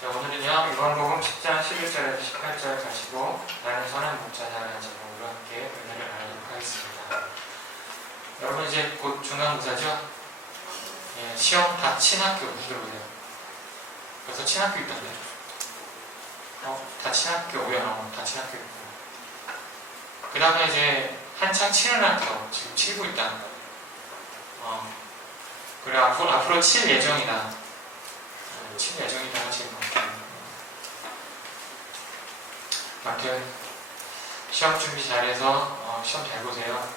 자, 오늘은요, 요한복음 10장 11절에서 18절 가시고 나는 선한 목자다라는 제목으로 함께 은혜를 나누도록 하겠습니다. 여러분 이제 곧 중간고사죠? 예, 시험 다 친학교 들어보세요. 벌써 친학교 있던데. 다 친학교 오연 다 친학교 있고. 그 다음에 이제 한창 치는 학교 지금 치고 있다는 거예요. 그래 앞으로 칠 예정이다. 칠 예정이다가 지금 아무튼 시험 준비 잘해서 시험 잘 보세요.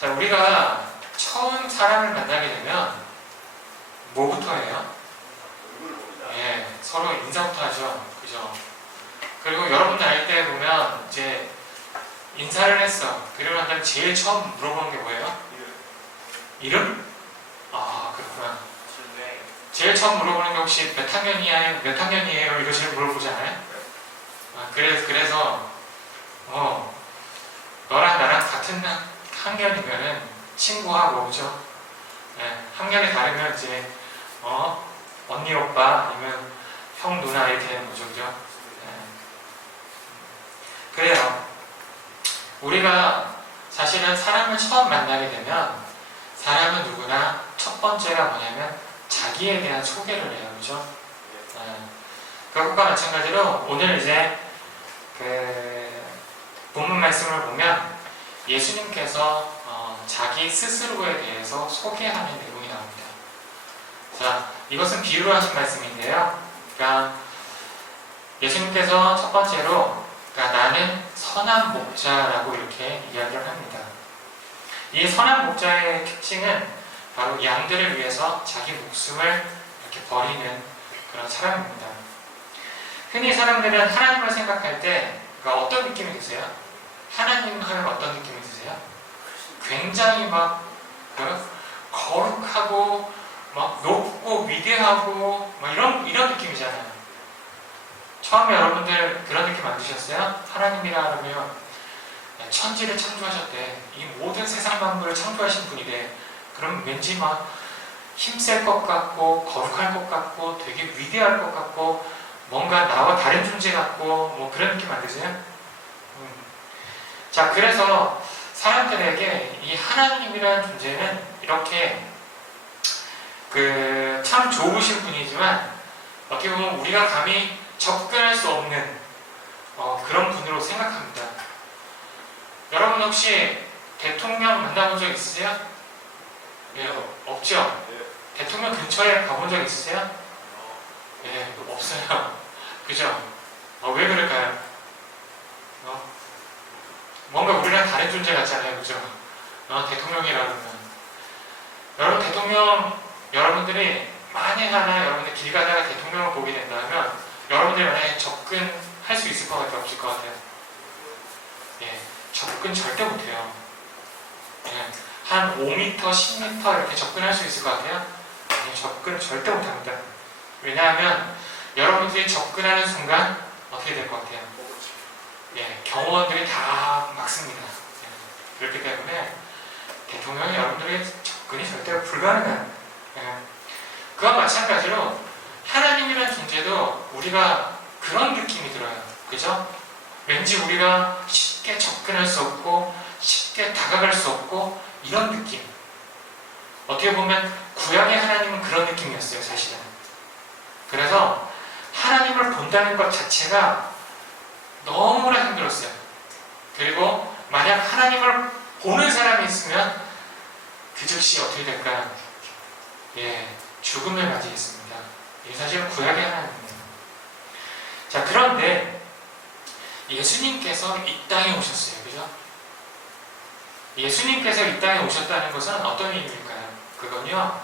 자, 우리가 처음 사람을 만나게 되면 뭐부터 해요? 예, 서로 인사부터 하죠. 그죠? 그리고 여러분들 알 때 보면 이제 인사를 했어. 그러고 난 다음에 제일 처음 물어보는 게 뭐예요? 이름? 아, 그렇구나. 제일 처음 물어보는 게 혹시 몇 학년이에요? 이거 제일 물어보잖아요. 그래서 너랑 나랑 같은 학년이면은 친구하고 그죠? 네, 학년이 다르면 이제 언니 오빠 아니면 형 누나 이렇게 되는 거죠, 그죠? 네. 그래요. 우리가 사실은 사람을 처음 만나게 되면 사람은 누구나 첫 번째가 뭐냐면 자기에 대한 소개를 해요, 그죠? 네. 그것과 마찬가지로 오늘 이제 그 본문 말씀을 보면 예수님께서 자기 스스로에 대해서 소개하는 내용이 나옵니다. 자, 이것은 비유로 하신 말씀인데요. 그러니까 예수님께서 첫 번째로 나는 선한 목자라고 이렇게 이야기를 합니다. 이 선한 목자의 특징은 바로 양들을 위해서 자기 목숨을 이렇게 버리는 그런 사람입니다. 흔히 사람들은 하나님을 생각할 때 어떤 느낌이 드세요? 하나님 하면 어떤 느낌이 드세요? 굉장히 막 거룩하고 막 높고 위대하고 막 이런 느낌이잖아요. 처음에 여러분들 그런 느낌 안 드셨어요? 하나님이라 하면 천지를 창조하셨대. 이 모든 세상 만물을 창조하신 분이래. 그럼 왠지 막 힘셀 것 같고 거룩할 것 같고 되게 위대할 것 같고 뭔가 나와 다른 존재 같고 뭐 그런 느낌 안 드세요? 자, 그래서 사람들에게 이 하나님이라는 존재는 이렇게 참 좋으신 분이지만 어떻게 보면 우리가 감히 접근할 수 없는 그런 분으로 생각합니다. 여러분 혹시 대통령 만나본 적 있으세요? 네, 없죠? 대통령 근처에 가본 적 있으세요? 네, 없어요. 그죠? 왜 그럴까요? 뭔가 우리랑 다른 존재 같잖아요. 그죠? 대통령이라 그러면. 여러분, 대통령, 여러분들이 만에 하나 여러분들 길 가다가 대통령을 보게 된다면 여러분들이 만약에 접근할 수 있을 것 같아요? 없을 것 같아요? 예, 접근 절대 못해요. 예, 한 5m, 10m 이렇게 접근할 수 있을 것 같아요? 예, 접근 절대 못합니다. 왜냐하면 여러분들이 접근하는 순간 어떻게 될 것 같아요? 예, 경호원들이 다 막습니다. 예, 그렇기 때문에 대통령이 여러분들의 접근이 절대 불가능한. 예, 그와 마찬가지로 하나님이라는 존재도 우리가 그런 느낌이 들어요. 그죠? 왠지 우리가 쉽게 접근할 수 없고 쉽게 다가갈 수 없고 이런 느낌. 어떻게 보면 구약의 하나님은 그런 느낌이었어요, 사실은. 그래서 하나님을 본다는 것 자체가 너무나 힘들었어요. 그리고 만약 하나님을 보는 사람이 있으면 그 즉시 어떻게 될까요? 예, 죽음을 맞이했습니다. 이게 사실은 구약의 하나님입니다. 자, 그런데 예수님께서 이 땅에 오셨어요. 그죠? 예수님께서 이 땅에 오셨다는 것은 어떤 의미일까요? 그건요,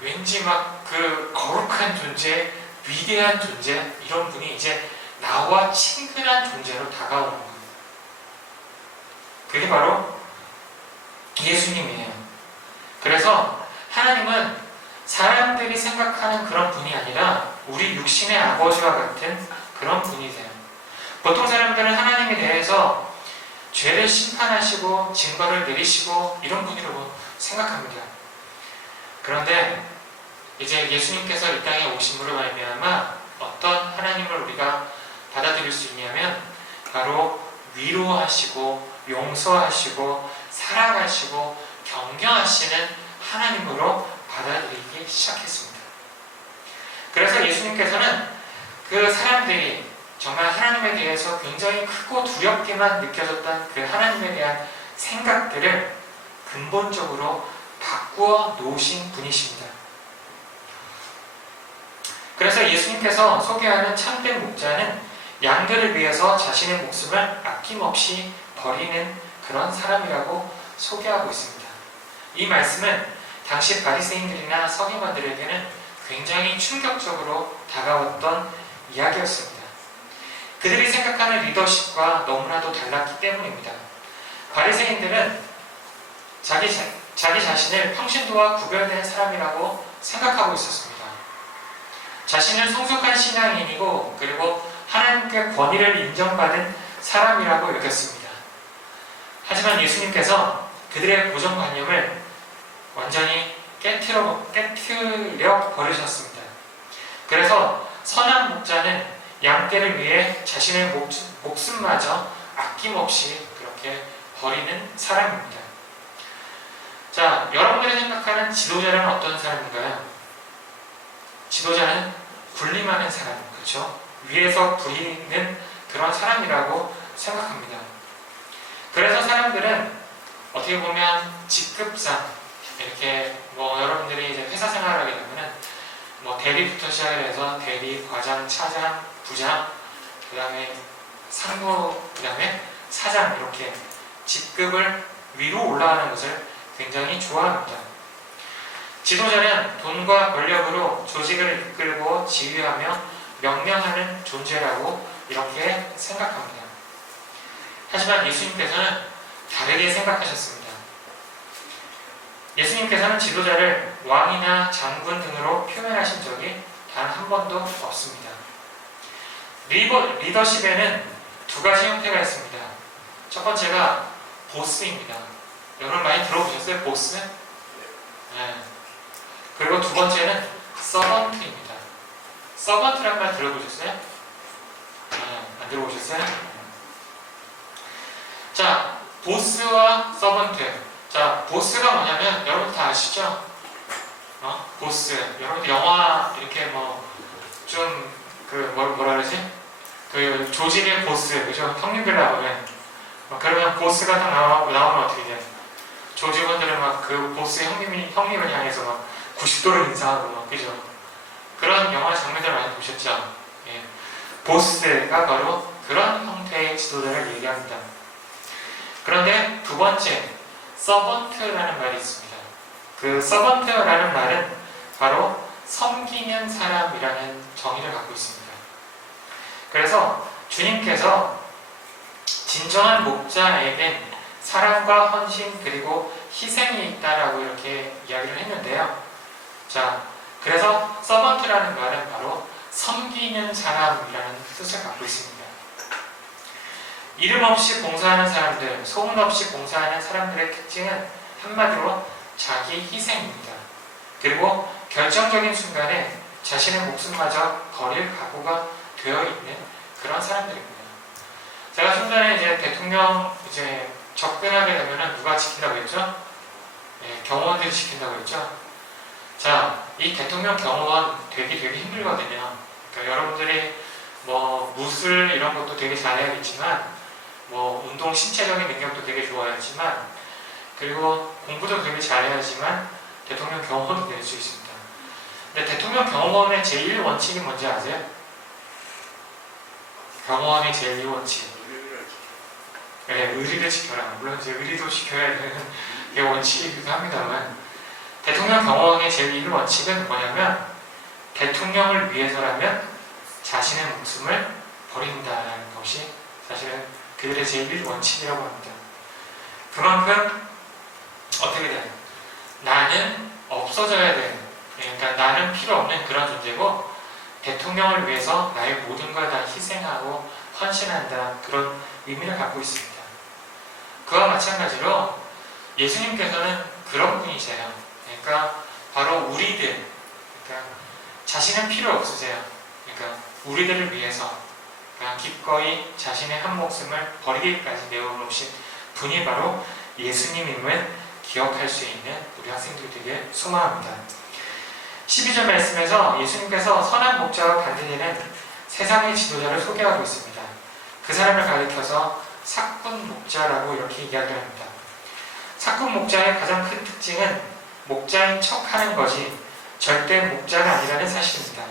왠지 막 그 거룩한 존재, 위대한 존재, 이런 분이 이제 나와 친근한 존재로 다가오는 거예요. 그게 바로 예수님이에요. 그래서 하나님은 사람들이 생각하는 그런 분이 아니라 우리 육신의 아버지와 같은 그런 분이세요. 보통 사람들은 하나님에 대해서 죄를 심판하시고 증거를 내리시고 이런 분이라고 생각합니다. 그런데 이제 예수님께서 이 땅에 오심으로 말미암아 어떤 하나님을 우리가 받아들일 수 있냐면 바로 위로하시고 용서하시고 사랑하시고 경경하시는 하나님으로 받아들이기 시작했습니다. 그래서 예수님께서는 그 사람들이 정말 하나님에 대해서 굉장히 크고 두렵게만 느껴졌던 그 하나님에 대한 생각들을 근본적으로 바꾸어 놓으신 분이십니다. 그래서 예수님께서 소개하는 참된 목자는 양들을 위해서 자신의 목숨을 아낌없이 버리는 그런 사람이라고 소개하고 있습니다. 이 말씀은 당시 바리새인들이나 서기관들에게는 굉장히 충격적으로 다가왔던 이야기였습니다. 그들이 생각하는 리더십과 너무나도 달랐기 때문입니다. 바리새인들은 자기 자신을 평신도와 구별된 사람이라고 생각하고 있었습니다. 자신은 성숙한 신앙인이고 그리고 하나님께 권위를 인정받은 사람이라고 여겼습니다. 하지만 예수님께서 그들의 고정관념을 완전히 깨트려 버리셨습니다. 그래서 선한 목자는 양떼를 위해 자신의 목숨마저 아낌없이 그렇게 버리는 사람입니다. 자, 여러분들이 생각하는 지도자는 어떤 사람인가요? 지도자는 군림하는 사람, 그렇죠? 위에서 부리는 그런 사람이라고 생각합니다. 그래서 사람들은 어떻게 보면 직급상 이렇게 여러분들이 이제 회사 생활을 하게 되면은 대리부터 시작해서 대리, 과장, 차장, 부장, 그 다음에 상무, 그 다음에 사장 이렇게 직급을 위로 올라가는 것을 굉장히 좋아합니다. 지도자는 돈과 권력으로 조직을 이끌고 지휘하며 명령하는 존재라고 이렇게 생각합니다. 하지만 예수님께서는 다르게 생각하셨습니다. 예수님께서는 지도자를 왕이나 장군 등으로 표현하신 적이 단 한 번도 없습니다. 리더십에는 두 가지 형태가 있습니다. 첫 번째가 보스입니다. 여러분 많이 들어보셨어요? 보스? 네. 그리고 두 번째는 서번트입니다. 서번트란 말 들어보셨어요? 안 들어보셨어요? 자, 보스와 서번트. 자, 보스가 뭐냐면 여러분 다 아시죠? 보스. 여러분들 영화 이렇게 뭐라 그러지? 그 조직의 보스, 그죠? 형님들 나오면 그러면 보스가 딱 나오면 어떻게 돼요? 조직원들은 막 그 보스 형님을 향해서 막 90도로 인사하고 그죠? 그런 영화 장면들 많이 보셨죠? 예. 보스가 바로 그런 형태의 지도자를 얘기합니다. 그런데 두 번째, 서번트라는 말이 있습니다. 그 서번트라는 말은 바로 섬기는 사람이라는 정의를 갖고 있습니다. 그래서 주님께서 진정한 목자에겐 사랑과 헌신 그리고 희생이 있다라고 이렇게 이야기를 했는데요. 자, 그래서 서번트라는 말은 바로 섬기는 사람이라는 뜻을 갖고 있습니다. 이름 없이 봉사하는 사람들, 소문 없이 봉사하는 사람들의 특징은 한마디로 자기 희생입니다. 그리고 결정적인 순간에 자신의 목숨마저 버릴 각오가 되어 있는 그런 사람들입니다. 제가 좀 전에 이제 대통령 접근하게 되면 누가 지킨다고 했죠? 네, 경호원들이 지킨다고 했죠? 자, 이 대통령 경호원 되게 힘들거든요. 그러니까 여러분들이 무술 이런 것도 되게 잘해야겠지만 운동 신체적인 능력도 되게 좋아야지만 그리고 공부도 되게 잘해야지만 대통령 경호원이 될 수 있습니다. 근데 대통령 경호원의 제1원칙이 뭔지 아세요? 경호원의 제1원칙. 네, 의리를 지켜라. 물론 이제 의리도 지켜야 되는 게 원칙이기도 합니다만 대통령 경호원의 제1원칙은 뭐냐면 대통령을 위해서라면 자신의 목숨을 버린다는 것이 사실은 그들의 제1원칙이라고 합니다. 그만큼 어떻게 돼요? 나는 없어져야 되는, 그러니까 나는 필요 없는 그런 존재고 대통령을 위해서 나의 모든 걸 다 희생하고 헌신한다, 그런 의미를 갖고 있습니다. 그와 마찬가지로 예수님께서는 그런 분이세요. 그러니까 바로 우리들, 그러니까 자신은 필요 없으세요. 그러니까 우리들을 위해서 그냥 기꺼이 자신의 한 목숨을 버리기까지 내어놓으신 분이 바로 예수님임을 기억할 수 있는 우리 학생들 되게 소망합니다. 12절 말씀에서 예수님께서 선한 목자와 반드니는 세상의 지도자를 소개하고 있습니다. 그 사람을 가리켜서 사꾼 목자라고 이렇게 이야기합니다. 사꾼 목자의 가장 큰 특징은 목자인 척하는 것이 절대 목자가 아니라는 사실입니다.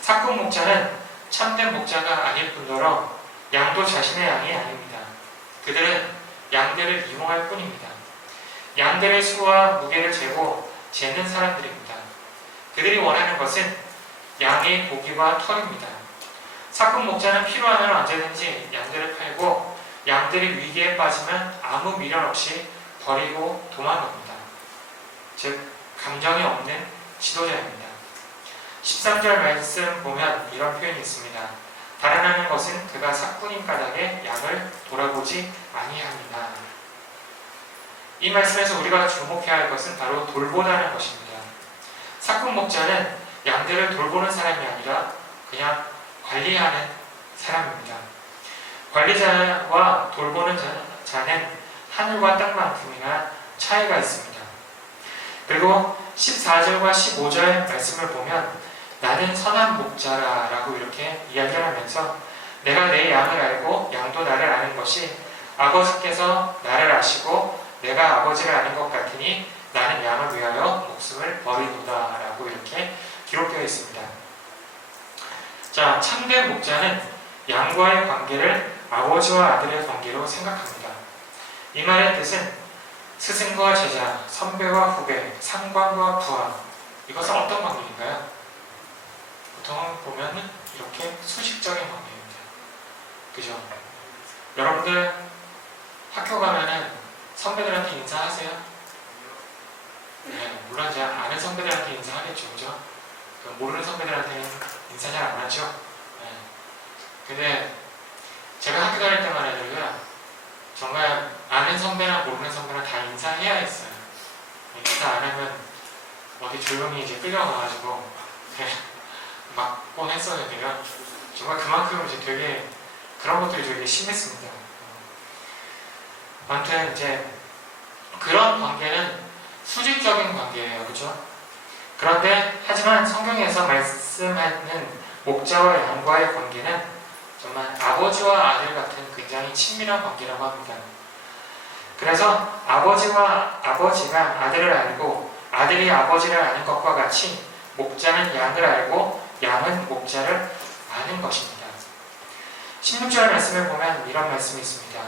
사꾼 목자는 참된 목자가 아닐 뿐더러 양도 자신의 양이 아닙니다. 그들은 양들을 이용할 뿐입니다. 양들의 수와 무게를 재는 사람들입니다. 그들이 원하는 것은 양의 고기와 털입니다. 사꾼 목자는 필요하면 언제든지 양들을 팔고 양들이 위기에 빠지면 아무 미련 없이 버리고 도망갑니다. 즉 감정이 없는 지도자입니다. 13절 말씀 보면 이런 표현이 있습니다. 달아나는 것은 그가 사꾼인 까닭에 양을 돌아보지 아니합니다. 이 말씀에서 우리가 주목해야 할 것은 바로 돌보다는 것입니다. 사꾼 목자는 양들을 돌보는 사람이 아니라 그냥 관리하는 사람입니다. 관리자와 돌보는 자는 하늘과 땅만큼이나 차이가 있습니다. 그리고 14절과 15절 말씀을 보면 나는 선한 목자라 라고 이렇게 이야기를 하면서 내가 내 양을 알고 양도 나를 아는 것이 아버지께서 나를 아시고 내가 아버지를 아는 것 같으니 나는 양을 위하여 목숨을 버리도다 라고 이렇게 기록되어 있습니다. 자, 참된 목자는 양과의 관계를 아버지와 아들의 관계로 생각합니다. 이 말의 뜻은 스승과 제자, 선배와 후배, 상관과 부하, 이것은 어떤 관계인가요? 보통 보면 이렇게 수직적인 관계입니다. 그죠? 여러분들 학교 가면은 선배들한테 인사하세요? 네, 물론 이제 아는 선배들한테 인사하겠죠, 그죠? 모르는 선배들한테는 인사 잘 안 하죠? 네. 근데 제가 학교 다닐 때만 해도요, 정말 아는 선배나 모르는 선배나 다 인사해야 했어요. 인사 안 하면 어디 조용히 이제 끌려가가지고 막곤 했었는데요. 정말 그만큼 이제 되게 그런 것들이 되게 심했습니다. 아무튼 이제 그런 관계는 수직적인 관계예요, 그렇죠? 그런데 하지만 성경에서 말씀하는 목자와 양과의 관계는 정말 아버지와 아들 같은 굉장히 친밀한 관계라고 합니다. 그래서 아버지가 아들을 알고 아들이 아버지를 아는 것과 같이 목자는 양을 알고 양은 목자를 아는 것입니다. 16절 말씀을 보면 이런 말씀이 있습니다.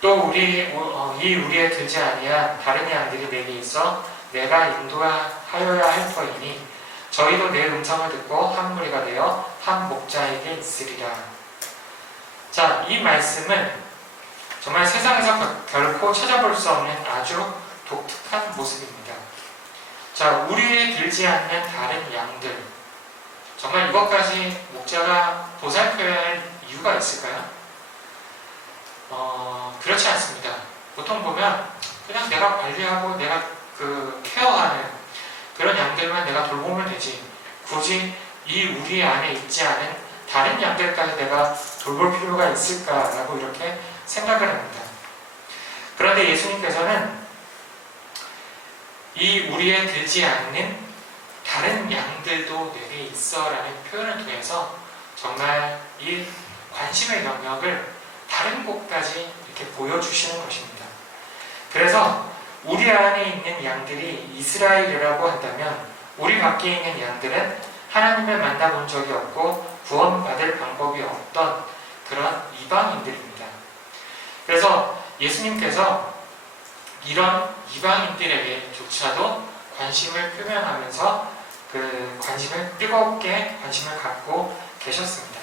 또 우리에 들지 아니한 다른 양들이 내게 있어 내가 인도하여야 할 터이니 저희도 내 음성을 듣고 한 무리가 되어 한 목자에게 있으리라. 자, 이 말씀은 정말 세상에서 결코 찾아볼 수 없는 아주 독특한 모습입니다. 자, 우리에 들지 않는 다른 양들, 정말 이것까지 목자가 보살펴야 할 이유가 있을까요? 그렇지 않습니다. 보통 보면 그냥 내가 관리하고 내가 케어하는 그런 양들만 내가 돌보면 되지, 굳이 이 우리 안에 있지 않은 다른 양들까지 내가 돌볼 필요가 있을까라고 이렇게 생각을 합니다. 그런데 예수님께서는 이 우리에 들지 않는 다른 양들도 내게 있어 라는 표현을 통해서 정말 이 관심의 영역을 다른 곳까지 이렇게 보여주시는 것입니다. 그래서 우리 안에 있는 양들이 이스라엘이라고 한다면 우리 밖에 있는 양들은 하나님을 만나본 적이 없고 구원받을 방법이 없던 그런 이방인들입니다. 그래서 예수님께서 이런 이방인들에게조차도 관심을 표명하면서 그 관심을 뜨겁게 관심을 갖고 계셨습니다.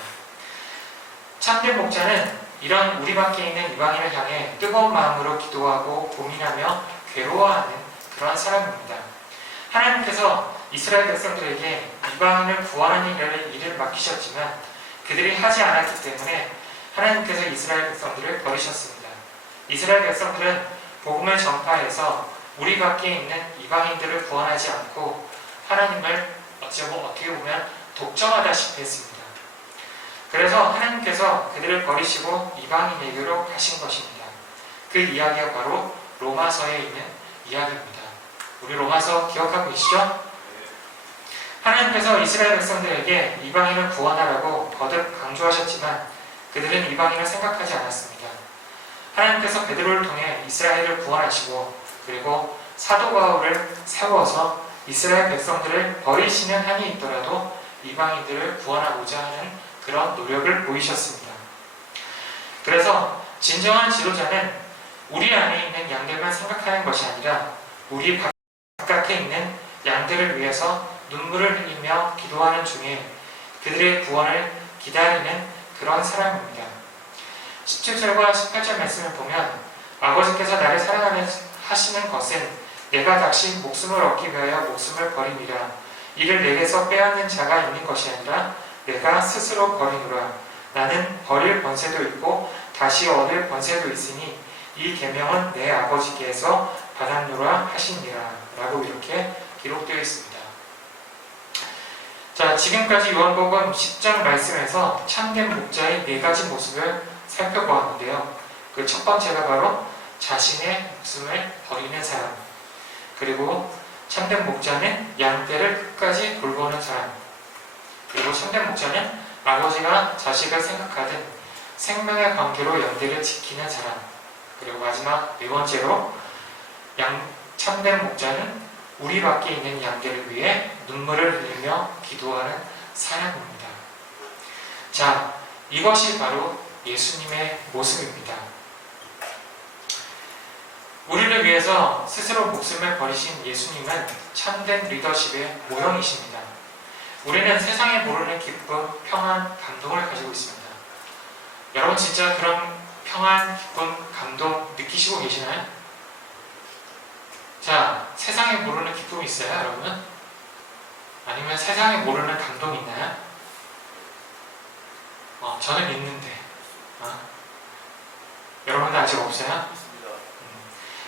참된 목자는 이런 우리 밖에 있는 이방인을 향해 뜨거운 마음으로 기도하고 고민하며 괴로워하는 그러한 사람입니다. 하나님께서 이스라엘 백성들에게 이방인을 구원하는 일을 맡기셨지만 그들이 하지 않았기 때문에 하나님께서 이스라엘 백성들을 버리셨습니다. 이스라엘 백성들은 복음을 전파해서 우리 밖에 있는 이방인들을 구원하지 않고 하나님을 진짜 어떻게 보면 독점하다시피 했습니다. 그래서 하나님께서 그들을 버리시고 이방인에게로 가신 것입니다. 그 이야기가 바로 로마서에 있는 이야기입니다. 우리 로마서 기억하고 계시죠? 하나님께서 이스라엘 백성들에게 이방인을 구원하라고 거듭 강조하셨지만 그들은 이방인을 생각하지 않았습니다. 하나님께서 베드로를 통해 이스라엘을 구원하시고 그리고 사도 바울을 세워서 이스라엘 백성들을 버리시는 한이 있더라도 이방인들을 구원하고자 하는 그런 노력을 보이셨습니다. 그래서 진정한 지도자는 우리 안에 있는 양들만 생각하는 것이 아니라 우리 바깥에 있는 양들을 위해서 눈물을 흘리며 기도하는 중에 그들의 구원을 기다리는 그런 사람입니다. 17절과 18절 말씀을 보면 아버지께서 나를 사랑하는 하시는 것은 내가 다시 목숨을 얻기 위하여 목숨을 버리니라. 이를 내게서 빼앗는 자가 있는 것이 아니라 내가 스스로 버리노라. 나는 버릴 번세도 있고 다시 얻을 번세도 있으니 이 계명은 내 아버지께서 받았노라 하시니라. 라고 이렇게 기록되어 있습니다. 자, 지금까지 요한복음 10장 말씀에서 참된 목자의 4가지 모습을 살펴보았는데요. 그 첫 번째가 바로 자신의 목숨을 버리는 사람, 그리고 참된 목자는 양떼를 끝까지 돌보는 사람, 그리고 참된 목자는 아버지가 자식을 생각하듯 생명의 관계로 양떼를 지키는 사람, 그리고 마지막 4번째로 참된 목자는 우리 밖에 있는 양들을 위해 눈물을 흘리며 기도하는 사람입니다. 자, 이것이 바로 예수님의 모습입니다. 우리를 위해서 스스로 목숨을 버리신 예수님은 참된 리더십의 모형이십니다. 우리는 세상에 모르는 기쁨, 평안, 감동을 가지고 있습니다. 여러분 진짜 그런 평안, 기쁨, 감동 느끼시고 계시나요? 자, 세상에 모르는 기쁨이 있어요, 여러분? 아니면 세상에 모르는 감동이 있나요? 저는 있는데. 여러분도 아직 없어요?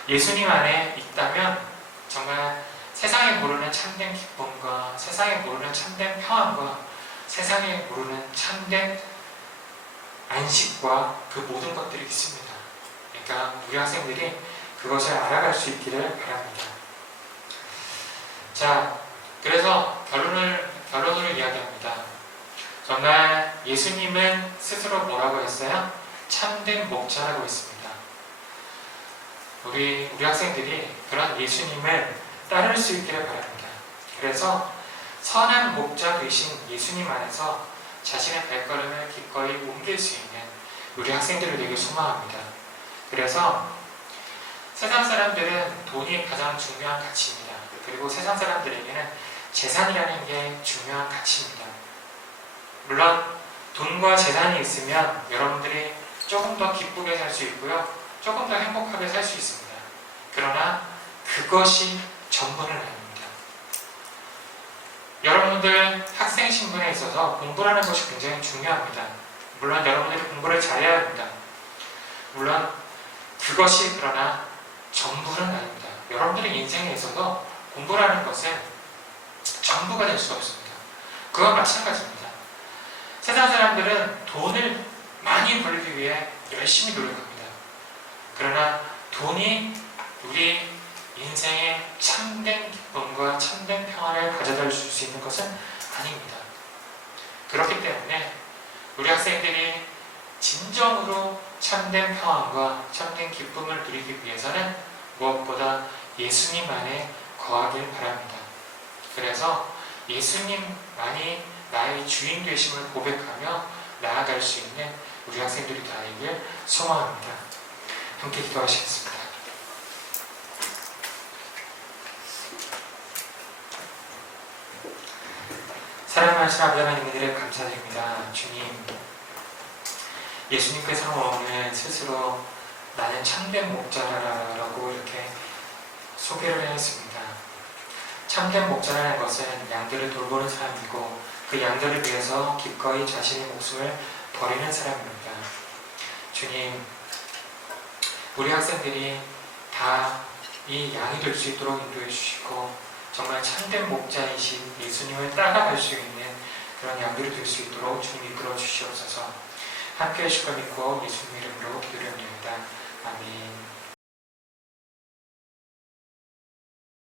예수님 안에 있다면 정말 세상에 모르는 참된 기쁨과 세상에 모르는 참된 평안과 세상에 모르는 참된 안식과 그 모든 것들이 있습니다. 그러니까 우리 학생들이 그것을 알아갈 수 있기를 바랍니다. 자, 그래서 결론으로 이야기합니다. 정말 예수님은 스스로 뭐라고 했어요? 참된 목자라고 했습니다. 우리 학생들이 그런 예수님을 따를 수 있기를 바랍니다. 그래서 선한 목자 되신 예수님 안에서 자신의 발걸음을 기꺼이 옮길 수 있는 우리 학생들을 되게 소망합니다. 그래서 세상 사람들은 돈이 가장 중요한 가치입니다. 그리고 세상 사람들에게는 재산이라는 게 중요한 가치입니다. 물론 돈과 재산이 있으면 여러분들이 조금 더 기쁘게 살 수 있고요. 조금 더 행복하게 살 수 있습니다. 그러나 그것이 전부는 아닙니다. 여러분들 학생 신분에 있어서 공부라는 것이 굉장히 중요합니다. 물론 여러분들이 공부를 잘해야 합니다. 물론 그것이 그러나 전부는 아닙니다. 여러분들의 인생에 있어서 공부라는 것은 전부가 될 수 없습니다. 그와 마찬가지입니다. 세상 사람들은 돈을 많이 벌기 위해 열심히 노력합니다. 그러나 돈이 우리 인생의 참된 기쁨과 참된 평안을 가져다 줄 수 있는 것은 아닙니다. 그렇기 때문에 우리 학생들이 진정으로 참된 평안과 참된 기쁨을 누리기 위해서는 무엇보다 예수님 안에 거하길 바랍니다. 그래서 예수님만이 나의 주인 되심을 고백하며 나아갈 수 있는 우리 학생들이 되길 소망합니다. 함께 기도하시겠습니다. 사랑하신 아버지 하나님을 감사드립니다. 주님, 예수님께서 오늘 스스로 나는 참된 목자라고 이렇게 소개를 했습니다. 참된 목자라는 것은 양들을 돌보는 사람이고 그 양들을 위해서 기꺼이 자신의 목숨을 버리는 사람입니다. 주님, 우리 학생들이 다 이 양이 될 수 있도록 인도해 주시고 정말 참된 목자이신 예수님을 따라갈 수 있는 그런 양들이 될 수 있도록 주님 이끌어 주시옵소서. 함께 하실 거 믿고 예수님 이름으로 기도드립니다.